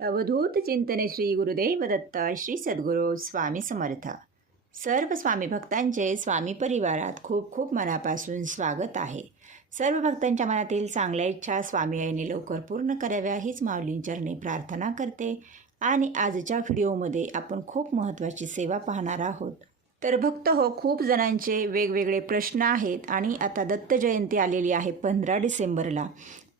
अवधूत चिंतने श्री गुरुदेव दत्त श्री सद्गुरू स्वामी समर्थ. सर्व स्वामी भक्तांचे स्वामी परिवारात खूप खूप मनापासून स्वागत आहे. सर्व भक्तांच्या मनातील चांगल्या इच्छा स्वामी आईने लवकर पूर्ण कराव्या हीच माऊलींचरणी प्रार्थना करते. आणि आजच्या व्हिडिओमध्ये आपण खूप महत्त्वाची सेवा पाहणार आहोत. तर भक्त हो खूप जणांचे वेगवेगळे प्रश्न आहेत आणि आता दत्त जयंती आलेली आहे पंधरा डिसेंबरला.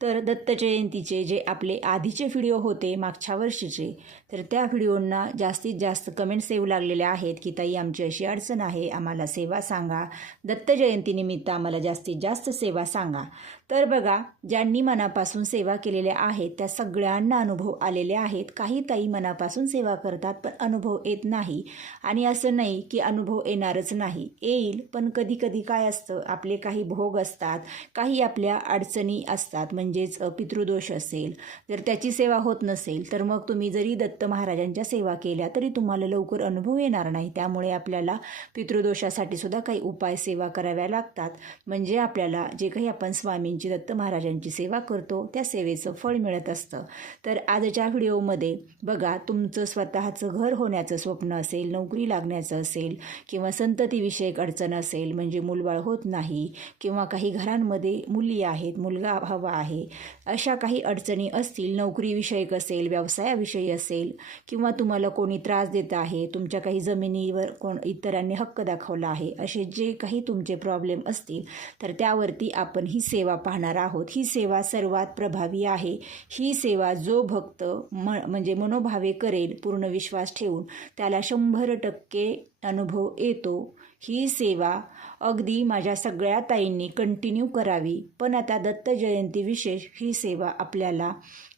तर दत्त जयंतीचे जे आपले आधीचे व्हिडिओ होते मागच्या वर्षीचे तर त्या व्हिडिओंना जास्तीत जास्त कमेंट्स येऊ लागलेल्या आहेत की ताई आमची अशी अडचण आहे आम्हाला सेवा सांगा. दत्त जयंतीनिमित्त आम्हाला जास्तीत जास्त सेवा सांगा. तर बघा ज्यांनी मनापासून सेवा केलेल्या आहेत त्या सगळ्यांना अनुभव आलेले आहेत. काही ताई मनापासून सेवा करतात पण अनुभव येत नाही. आणि असं नाही की अनुभव येणारच नाही. येईल पण कधी कधी काय असतं? आपले काही भोग असतात काही आपल्या अडचणी असतात म्हणजेच पितृदोष असेल. जर त्याची सेवा होत नसेल तर मग तुम्ही जरी दत्त महाराजांच्या सेवा केल्या तरी तुम्हाला लवकर अनुभव येणार नाही. त्यामुळे आपल्याला पितृदोषासाठी सुद्धा काही उपाय सेवा कराव्या लागतात. म्हणजे आपल्याला जे काही आपण स्वामींची दत्त महाराजांची सेवा करतो त्या सेवेचं फळ मिळत असतं. तर आजच्या व्हिडिओमध्ये बघा तुमचं स्वतःचं घर होण्याचं स्वप्न असेल नोकरी लागण्याचं असेल किंवा संततीविषयक अडचण असेल म्हणजे मूलबाळ होत नाही किंवा काही घरांमध्ये मुली आहेत मुलगा हवा आहे अशा काही अडचणी असतील नोकरीविषयक असेल व्यवसायाविषयी असेल किंवा तुम्हाला कोणी त्रास देत आहे तुमच्या काही जमिनीवर कोण इतरांनी हक्क दाखवला आहे असे जे काही तुमचे प्रॉब्लेम असतील तर त्यावरती आपण ही सेवा पाहणार आहोत. ही सेवा सर्वात प्रभावी आहे. ही सेवा जो भक्त म म्हणजे मनोभावे करेल पूर्ण विश्वास ठेवून त्याला शंभर टक्के अनुभव येतो. ही सेवा अगदी माझ्या सगळ्या ताईंनी कंटिन्यू करावी. पण आता दत्त जयंती विशेष ही सेवा आपल्याला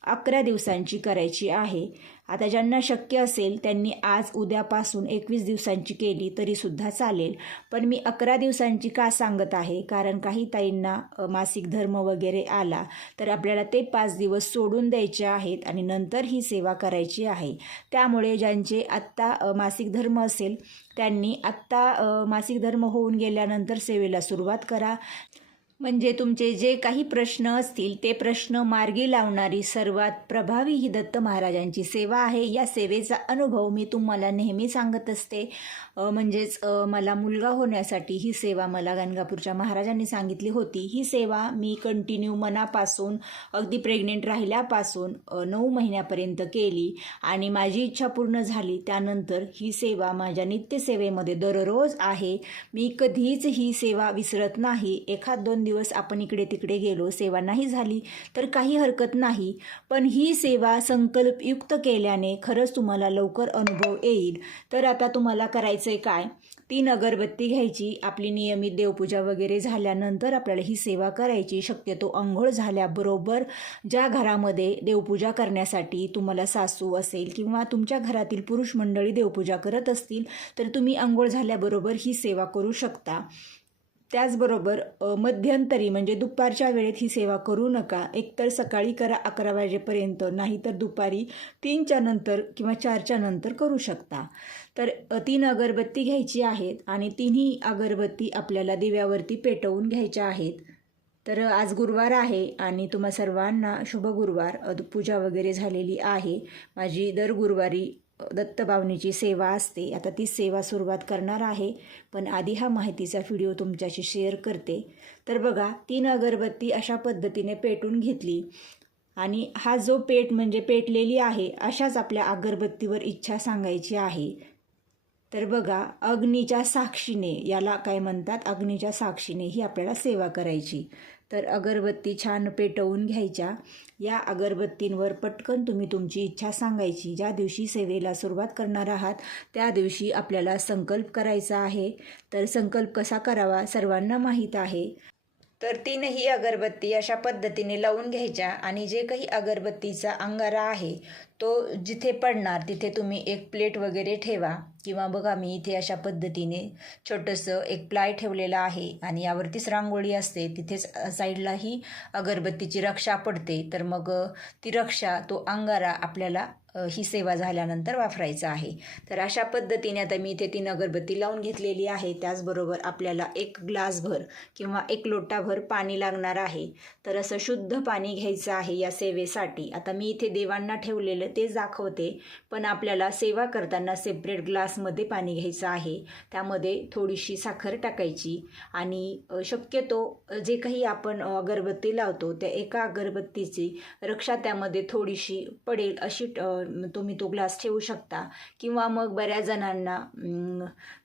अकरा दिवसांची करायची आहे. आता ज्यांना शक्य असेल त्यांनी आज उद्यापासून एकवीस दिवसांची केली तरीसुद्धा चालेल. पण मी अकरा दिवसांची का सांगत आहे? कारण काही ताईंना मासिक धर्म वगैरे आला तर आपल्याला ते पाच दिवस सोडून द्यायचे आहेत आणि नंतर ही सेवा करायची आहे. त्यामुळे ज्यांचे आत्ता मासिक धर्म असेल त्यांनी आत्ता मासिक धर्म होऊन गेल्यानंतर सेवेला सुरुवात करा. म्हणजे तुमचे जे काही प्रश्न असतील ते प्रश्न मार्गी लावणारी सर्वात प्रभावी ही दत्त महाराजांची सेवा आहे. या सेवेचा अनुभव मी तुम्हाला नेहमी सांगत असते. म्हणजेच मला मुलगा होण्यासाठी ही सेवा मला गाणगापूरच्या महाराजांनी सांगितली होती. ही सेवा मी कंटिन्यू मनापासून अगदी प्रेग्नेंट राहिल्यापासून नऊ महिन्यापर्यंत केली आणि माझी इच्छा पूर्ण झाली. त्यानंतर ही सेवा माझ्या नित्यसेवेमध्ये दररोज आहे. मी कधीच ही सेवा विसरत नाही. एखाद दोन दिवस दिवस आपण इकडे तिकडे गेलो सेवा नाही झाली तर काही हरकत नाही. पण ही सेवा संकल्पयुक्त केल्याने खरंच तुम्हाला लवकर अनुभव येईल. तर आता तुम्हाला करायचं आहे काय? तीन अगरबत्ती घ्यायची आपली नियमित देवपूजा वगैरे झाल्यानंतर आपल्याला ही सेवा करायची. शक्यतो आंघोळ झाल्याबरोबर ज्या घरामध्ये देवपूजा करण्यासाठी तुम्हाला सासू असेल किंवा तुमच्या घरातील पुरुष मंडळी देवपूजा करत असतील तर तुम्ही आंघोळ झाल्याबरोबर ही सेवा करू शकता. त्याचबरोबर मध्यंतरी म्हणजे दुपारच्या वेळेत ही सेवा करू नका. एकतर सकाळी करा अकरा वाजेपर्यंत नाहीतर दुपारी तीनच्या नंतर किंवा चारच्या नंतर करू शकता. तर तीन अगरबत्ती घ्यायची आहेत आणि तिन्ही अगरबत्ती आपल्याला दिव्यावरती पेटवून घ्यायच्या आहेत. तर आज गुरुवार आहे आणि तुम्हा सर्वांना शुभ गुरुवार. पूजा वगैरे झालेली आहे. माझी दर गुरुवारी दत्तभावनीची सेवा असते. आता ती सेवा सुरुवात करणार आहे. पण आधी हा माहितीचा व्हिडिओ तुमच्याशी शेअर करते. तर बघा तीन अगरबत्ती अशा पद्धतीने पेटून घेतली. आणि हा जो पेट म्हणजे पेटलेली आहे अशाच आपल्या अगरबत्तीवर इच्छा सांगायची आहे. तर बघा अग्नीच्या साक्षीने याला काय म्हणतात? अग्नीच्या साक्षीने ही आपल्याला सेवा करायची. तर अगरबत्ती छान पेटवून घ्यायच्या. या अगरबत्तींवर पटकन तुम्ही तुमची इच्छा सांगायची. ज्या दिवशी सेवेला सुरुवात करणार आहात त्या दिवशी आपल्याला संकल्प करायचा आहे. तर संकल्प कसा करावा? सर्वांना माहीत आहे. तर तीनही अगरबत्ती अशा पद्धतीने लावून घ्यायच्या आणि जे काही अगरबत्तीचा अंगारा आहे तो जिथे पडणार तिथे तुम्ही एक प्लेट वगैरे ठेवा. किंवा बघा मी इथे अशा पद्धतीने छोटंसं एक प्लाय ठेवलेलं आहे आणि यावरतीच रांगोळी असते. तिथेच साईडलाही अगरबत्तीची रक्षा पडते. तर मग ती रक्षा तो अंगारा आपल्याला ही सेवा झाल्यानंतर वापरायचं आहे. तर अशा पद्धतीने आता मी इथे तीन अगरबत्ती लावून घेतलेली आहे. त्याचबरोबर आपल्याला एक ग्लासभर किंवा एक लोटाभर पाणी लागणार आहे. तर असं शुद्ध पाणी घ्यायचं आहे या सेवेसाठी. आता मी इथे देवांना ठेवलेलं तेच दाखवते. पण आपल्याला सेवा करताना सेपरेट ग्लासमध्ये पाणी घ्यायचं आहे. त्यामध्ये थोडीशी साखर टाकायची. आणि शक्यतो जे काही आपण अगरबत्ती लावतो त्या एका अगरबत्तीची रक्षा त्यामध्ये थोडीशी पडेल अशी तुम्ही तो ग्लास ठेवू शकता. किंवा मग बऱ्याच जणांना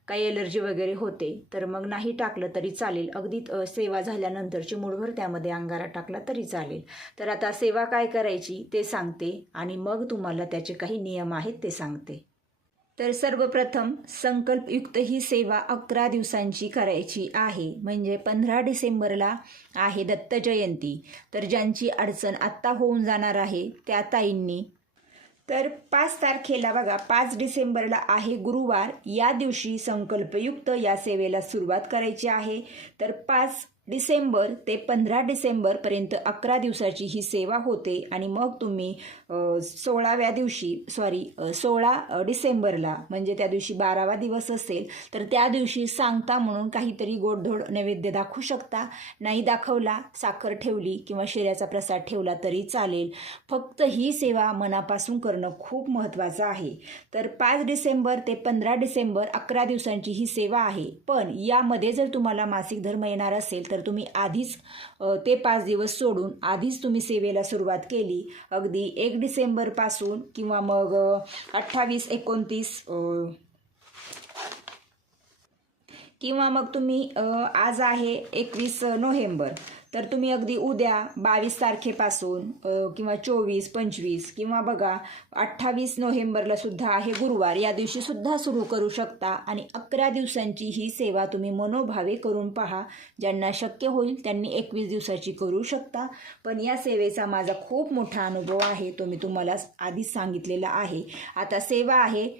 काही एलर्जी वगैरे होते तर मग नाही टाकलं तरी चालेल. अगदी सेवा झाल्यानंतर चिमूडभर त्यामध्ये अंगारा टाकला तरी चालेल. तर आता सेवा काय करायची ते सांगते आणि मग तुम्हाला त्याचे काही नियम आहेत ते सांगते. तर सर्वप्रथम संकल्पयुक्त ही सेवा अकरा दिवसांची करायची आहे. म्हणजे पंधरा डिसेंबरला आहे दत्त जयंती. तर ज्यांची अडचण आत्ता होऊन जाणार आहे त्या ताईंनी तर पाच तारखेला बघा पाच डिसेंबरला आहे गुरुवार. या दिवशी संकल्पयुक्त या सेवेला सुरुवात करायची आहे. तर पाच डिसेंबर ते पंधरा डिसेंबरपर्यंत अकरा दिवसाची ही सेवा होते आणि मग तुम्ही सोळाव्या दिवशी सॉरी सोळा डिसेंबरला म्हणजे त्या दिवशी बारावा दिवस असेल तर त्या दिवशी सांगता म्हणून काहीतरी गोडधोड नैवेद्य दाखवू शकता. नाही दाखवला साखर ठेवली किंवा शिऱ्याचा प्रसाद ठेवला तरी चालेल. फक्त ही सेवा मनापासून करणं खूप महत्त्वाचं आहे. तर पाच डिसेंबर ते पंधरा डिसेंबर अकरा दिवसांची ही सेवा आहे. पण यामध्ये जर तुम्हाला मासिक धर्म येणार असेल तर तर तुम्ही आधीच ते पाच दिवस सोडून आधीच तुम्ही सेवेला सुरुवात केली. अगदी एक डिसेंबरपासून किंवा मग अठ्ठावीस एकोणतीस किंवा मग तुम्ही आज आहे एकवीस नोव्हेंबर. तर तुम्ही अगदी उद्या बावीस तारखेपासून किंवा चोवीस पंचवीस किंवा बघा अठ्ठावीस नोव्हेंबरला सुद्धा आहे गुरुवार या दिवशी सुद्धा सुरू करू शकता आणि अकरा दिवसांची ही सेवा तुम्ही मनोभावे करून पहा. ज्यांना शक्य होईल त्यांनी एकवीस दिवसाची करू शकता. पण या सेवेचा माझा खूप मोठा अनुभव आहे तो मी तुम्हाला आधीच सांगितलेला आहे. आता सेवा आहे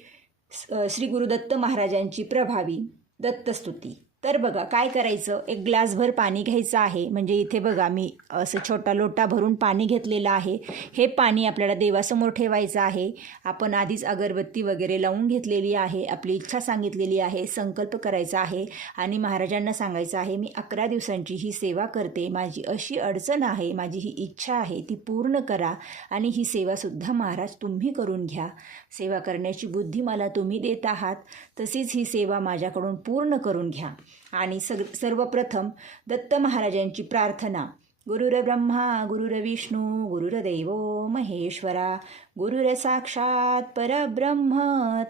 स- श्री गुरुदत्त महाराजांची प्रभावी दत्तस्तुती. तर बघा काय करायचं? एक ग्लासभर पाणी घ्यायचं आहे. म्हणजे इथे बघा मी असं छोटा लोटा भरून पाणी घेतलेलं आहे. हे पाणी आपल्याला देवासमोर ठेवायचं आहे. आपण आधीच अगरबत्ती वगैरे लावून घेतलेली आहे. आपली इच्छा सांगितलेली आहे. संकल्प करायचा आहे. आणि महाराजांना सांगायचं आहे मी अकरा दिवसांची ही सेवा करते. माझी अशी अडचण आहे माझी ही इच्छा आहे ती पूर्ण करा. आणि ही सेवासुद्धा महाराज तुम्ही करून घ्या. सेवा करण्याची बुद्धी मला तुम्ही देत आहात. तशीच ही सेवा माझ्याकडून पूर्ण करून घ्या. आणि सग सर्वप्रथम दत्त महाराजांची प्रार्थना. गुरुरब्रह्मा गुरुर्विष्णू गुरुर्देवो महेश्वरा गुरुर साक्षात परब्रह्म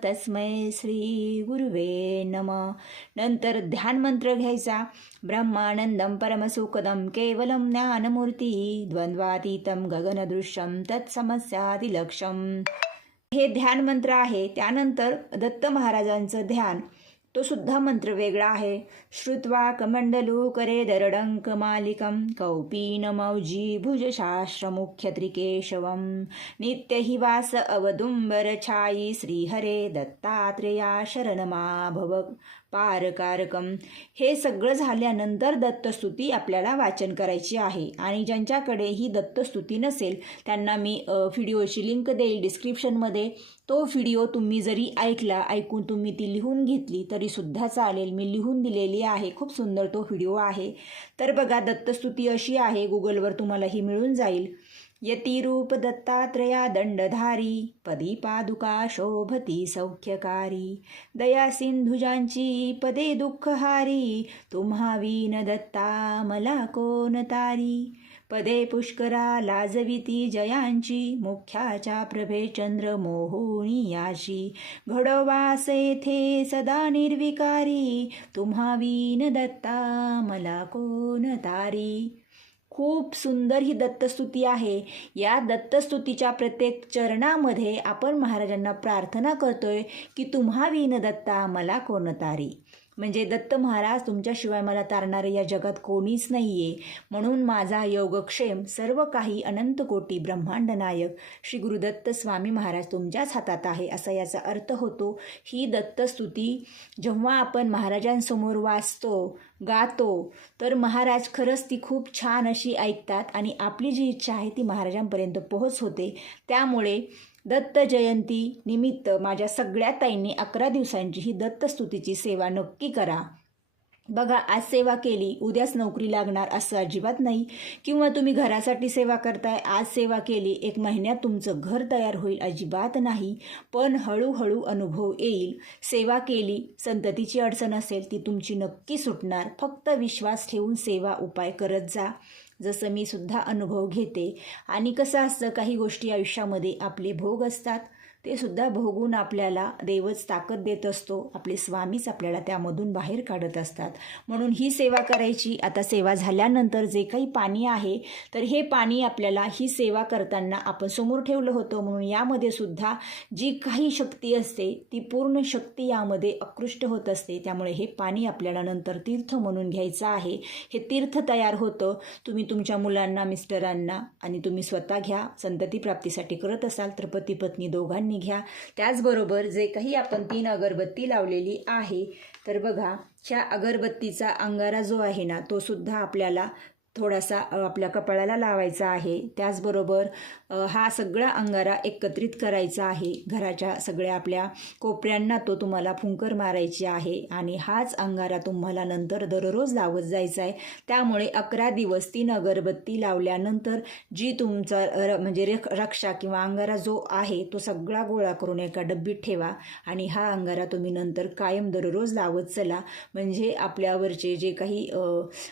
तस्मै श्री गुरुवे नम. नंतर ध्यानमंत्र घ्यायचा. ब्रह्मानंदम परमसुखदम केवलम ज्ञानमूर्ती द्वंद्वातीतम गगनदृश्यम तत्समस्यादिलक्षम हे ध्यान मंत्र आहे. त्यानंतर दत्त महाराजांचं ध्यान. तो सुद्धा मंत्र वेगळा आहे. श्रुत्वा कमंडलू करे दरडंक मालिकं. कौपीन मौजी भुजशास्त्र मुख्य त्रिकेशवम नित्य हि वास अवदुंबर छायी श्रीहरे दत्तात्रेया शरणमा भव पारकारकम. हे सगळं झाल्यानंतर दत्तस्तुती आपल्याला वाचन करायची आहे. आणि ज्यांच्याकडे ही दत्तस्तुती नसेल त्यांना मी व्हिडिओची लिंक देईल डिस्क्रिप्शनमध्ये. तो व्हिडिओ तुम्ही जरी ऐकला ऐकून तुम्ही ती लिहून घेतली तरी सुद्धा चालेल. मी लिहून दिलेली आहे. खूप सुंदर तो व्हिडिओ आहे. तर बघा दत्तस्तुती अशी आहे. गुगलवर तुम्हाला ही मिळून जाईल. यतिरूप दत्तात्रया दंडधारी पदी पादुका शोभती सौख्यकारी दया सिंधुजांची पदे दुःखहारी तुम्हा वीन दत्ता मला कोण तारी पदे पुष्करा लाजविती जयांची मुख्याच्या प्रभे चंद्र मोहुनी याशी घडोवास येथे सदा निर्विकारी तुम्हा वीन दत्ता मला कोण तारी खूप सुंदर ही दत्तस्तुती आहे. या दत्तस्तुतीच्या प्रत्येक चरणामध्ये आपण महाराजांना प्रार्थना करतोय की तुम्हा विन दत्ता मला कोणतारी. म्हणजे दत्त महाराज तुमच्याशिवाय मला तारणारे या जगात कोणीच नाही आहे म्हणून माझा योगक्षेम सर्व काही अनंत कोटी ब्रह्मांड नायक श्री गुरुदत्त स्वामी महाराज तुमच्याच हातात आहे असा याचा अर्थ होतो ही दत्तस्तुती जेव्हा आपण महाराजांसमोर वाचतो गातो तर महाराज खरंच ती खूप छान अशी ऐकतात आणि आपली जी इच्छा आहे ती महाराजांपर्यंत पोहोच होते त्यामुळे दत्त जयंती निमित्त माझ्या सगळ्या ताईंनी अकरा दिवसांची ही दत्तस्तुतीची सेवा नक्की करा. बघा आज सेवा केली उद्याच नोकरी लागणार असं अजिबात नाही. किंवा तुम्ही घरासाठी सेवा करताय आज सेवा केली एक महिन्यात तुमचं घर तयार होईल अजिबात नाही. पण हळूहळू अनुभव येईल. सेवा केली संततीची अडचण असेल ती तुमची नक्की सुटणार. फक्त विश्वास ठेवून सेवा उपाय करत जा. जसं मी सुद्धा अनुभव घेते. आणि कसं असतं काही गोष्टी आयुष्यामध्ये आपले भोग असतात. ते सुद्धा भोगून आपल्याला देवच ताकद देत असतो. आपले स्वामीच आपल्याला त्यामधून बाहेर काढत असतात. म्हणून ही सेवा करायची. आता सेवा झाल्यानंतर जे काही पाणी आहे तर हे पाणी आपल्याला ही सेवा करताना आपण समोर ठेवलं होतं. म्हणून यामध्ये सुद्धा जी काही शक्ती असते ती पूर्ण शक्ती यामध्ये आकृष्ट होत असते. त्यामुळे हे पाणी आपल्याला नंतर तीर्थ म्हणून घ्यायचं आहे. हे तीर्थ तयार होतं. तुम्ही तुमच्या मुलांना मिस्टरांना आणि तुम्ही स्वतः घ्या. संतती प्राप्तीसाठी करत असाल तर पती पत्नी दोघांनी घ्या. त्याचबरोबर जे काही आपण तीन अगरबत्ती लावलेली आहे तर बघा ह्या अगरबत्तीचा अंगारा जो आहे ना तो सुद्धा आपल्याला थोडासा आपल्या कपाळाला लावायचा आहे. त्याचबरोबर हा सगळा अंगारा एकत्रित करायचा आहे. घराच्या सगळ्या आपल्या कोपऱ्यांना तो तुम्हाला फुंकर मारायची आहे आणि हाच अंगारा तुम्हाला नंतर दररोज लावत जायचा आहे. त्यामुळे अकरा दिवस तीन अगरबत्ती लावल्यानंतर जी तुमचा र म्हणजे रेख रक्षा किंवा अंगारा जो आहे तो सगळा गोळा करून एका डब्बीत ठेवा आणि हा अंगारा तुम्ही नंतर कायम दररोज लावत चला. म्हणजे आपल्यावरचे जे काही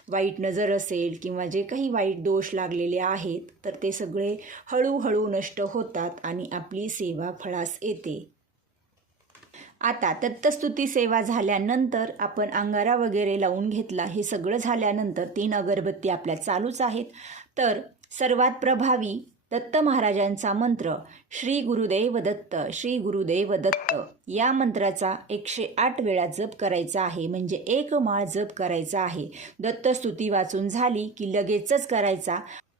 वाईट नजर असेल किंवा किंवा जे काही वाईट दोष लागलेले आहेत तर ते सगळे हळूहळू नष्ट होतात आणि आपली सेवा फळास येते. आता दत्तस्तुती सेवा झाल्यानंतर आपण अंगारा वगैरे लावून घेतला हे सगळं झाल्यानंतर तीन अगरबत्ती आपल्या चालूच आहेत. तर सर्वात प्रभावी दत्त महाराजांचा मंत्र श्री गुरुदेव दत्त श्री गुरुदेव दत्त. या मंत्राचा एकशे आठ वेळा जप करायचा आहे म्हणजे एक माळ जप करायचा आहे. दत्तस्तुती वाचून झाली की लगेचच करायचा.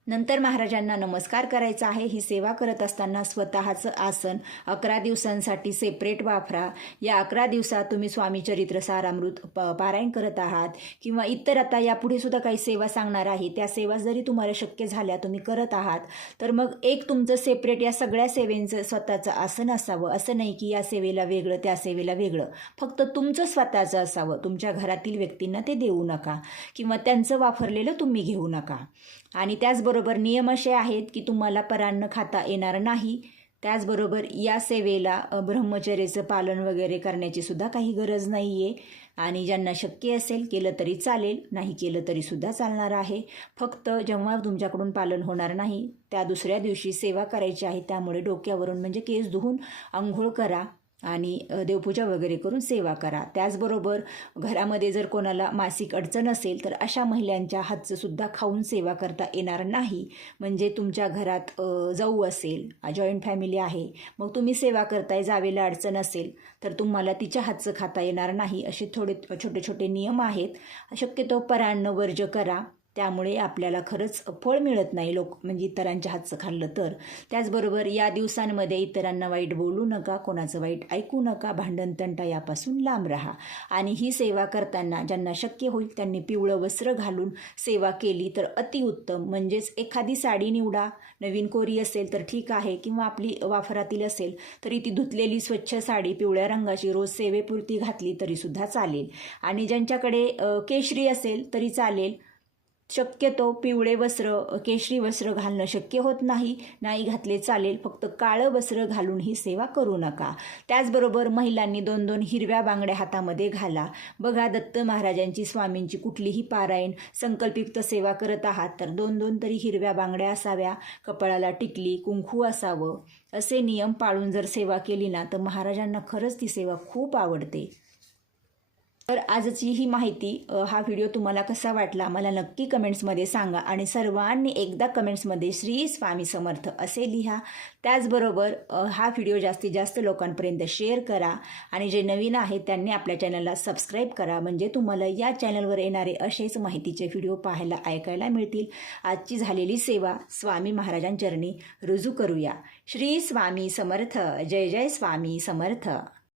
नंतर महाराजांना नमस्कार करायचा आहे. ही सेवा करत असताना स्वतःचं आसन अकरा दिवसांसाठी सेपरेट वापरा. या अकरा दिवसात तुम्ही स्वामी चरित्र सारामृत प पारायण करत आहात किंवा इतर आता यापुढे सुद्धा काही सेवा सांगणार आहे. त्या सेवा जरी तुम्हाला शक्य झाल्या तुम्ही करत आहात तर मग एक तुमचं सेपरेट या सगळ्या सेवेंचं स्वतःचं आसन असावं. असं नाही की या सेवेला वेगळं त्या सेवेला वेगळं. फक्त तुमचं स्वतःचं असावं. तुमच्या घरातील व्यक्तींना ते देऊ नका किंवा त्यांचं वापरलेलं तुम्ही घेऊ नका. आणि त्याचबरोबर नियम असे आहेत की तुम्हाला परान्न खाता येणार नाही. त्याचबरोबर या सेवेला ब्रह्मचर्याचं पालन वगैरे करण्याची सुद्धा काही गरज नाही आहे आणि ज्यांना शक्य असेल केलं तरी चालेल नाही केलं तरी सुद्धा चालणार आहे. फक्त जेव्हा तुमच्याकडून पालन होणार नाही त्या दुसऱ्या दिवशी सेवा करायची आहे त्यामुळे डोक्यावरून म्हणजे केस धुवून आंघोळ करा. आणि देवपूजा वगैरे करून सेवा करा. त्याचबरोबर घरामध्ये जर कोणाला मासिक अडचण असेल तर अशा महिलांच्या हातचंसुद्धा खाऊन सेवा करता येणार नाही. म्हणजे तुमच्या घरात जाऊ असेल जॉईंट फॅमिली आहे मग तुम्ही सेवा करताय जावेला अडचण असेल तर तुम्हाला तिच्या हातचं खाता येणार नाही असे थोडे छोटे छोटे नियम आहेत. शक्यतो परान्न वर्ज करा. त्यामुळे आपल्याला खरंच फळ मिळत नाही लोक म्हणजे इतरांच्या हातचं खाल्लं तर. त्याचबरोबर या दिवसांमध्ये इतरांना वाईट बोलू नका कोणाचं वाईट ऐकू नका भांडण तंटा यापासून लांब राहा. आणि ही सेवा करताना ज्यांना शक्य होईल त्यांनी पिवळं वस्त्र घालून सेवा केली तर अतिउत्तम म्हणजेच एखादी साडी निवडा नवीन कोरी असेल तर ठीक आहे किंवा आपली वाफरातील असेल तरी ती धुतलेली स्वच्छ साडी पिवळ्या रंगाची रोज सेवेपुरती घातली तरीसुद्धा चालेल. आणि ज्यांच्याकडे केशरी असेल तरी चालेल. शक्यतो पिवळे वस्त्र केशरी वस्त्र घालणं शक्य होत नाही. नाही घातले चालेल फक्त काळं वस्त्र घालून ही सेवा करू नका. त्याचबरोबर महिलांनी दोन दोन हिरव्या बांगड्या हातामध्ये घाला. बघा दत्त महाराजांची स्वामींची कुठलीही पारायण संकल्पयुक्त सेवा करत आहात तर दोन दोन तरी हिरव्या बांगड्या असाव्या. कपाळाला टिकली कुंकू असावं. असे नियम पाळून जर सेवा केली ना तर महाराजांना खरंच ती सेवा खूप आवडते. तर आजची ही माहिती हा व्हिडिओ तुम्हाला कसा वाटला मला नक्की कमेंट्समध्ये सांगा आणि सर्वांनी एकदा कमेंट्समध्ये श्री स्वामी समर्थ असे लिहा. त्याचबरोबर हा व्हिडिओ जास्तीत जास्त लोकांपर्यंत शेअर करा आणि जे नवीन आहेत त्यांनी आपल्या चॅनलला सबस्क्राईब करा. म्हणजे तुम्हाला या चॅनलवर येणारे असेच माहितीचे व्हिडिओ पाहायला ऐकायला मिळतील. आजची झालेली सेवा स्वामी महाराजांचरणी रुजू करूया. श्री स्वामी समर्थ जय जय स्वामी समर्थ.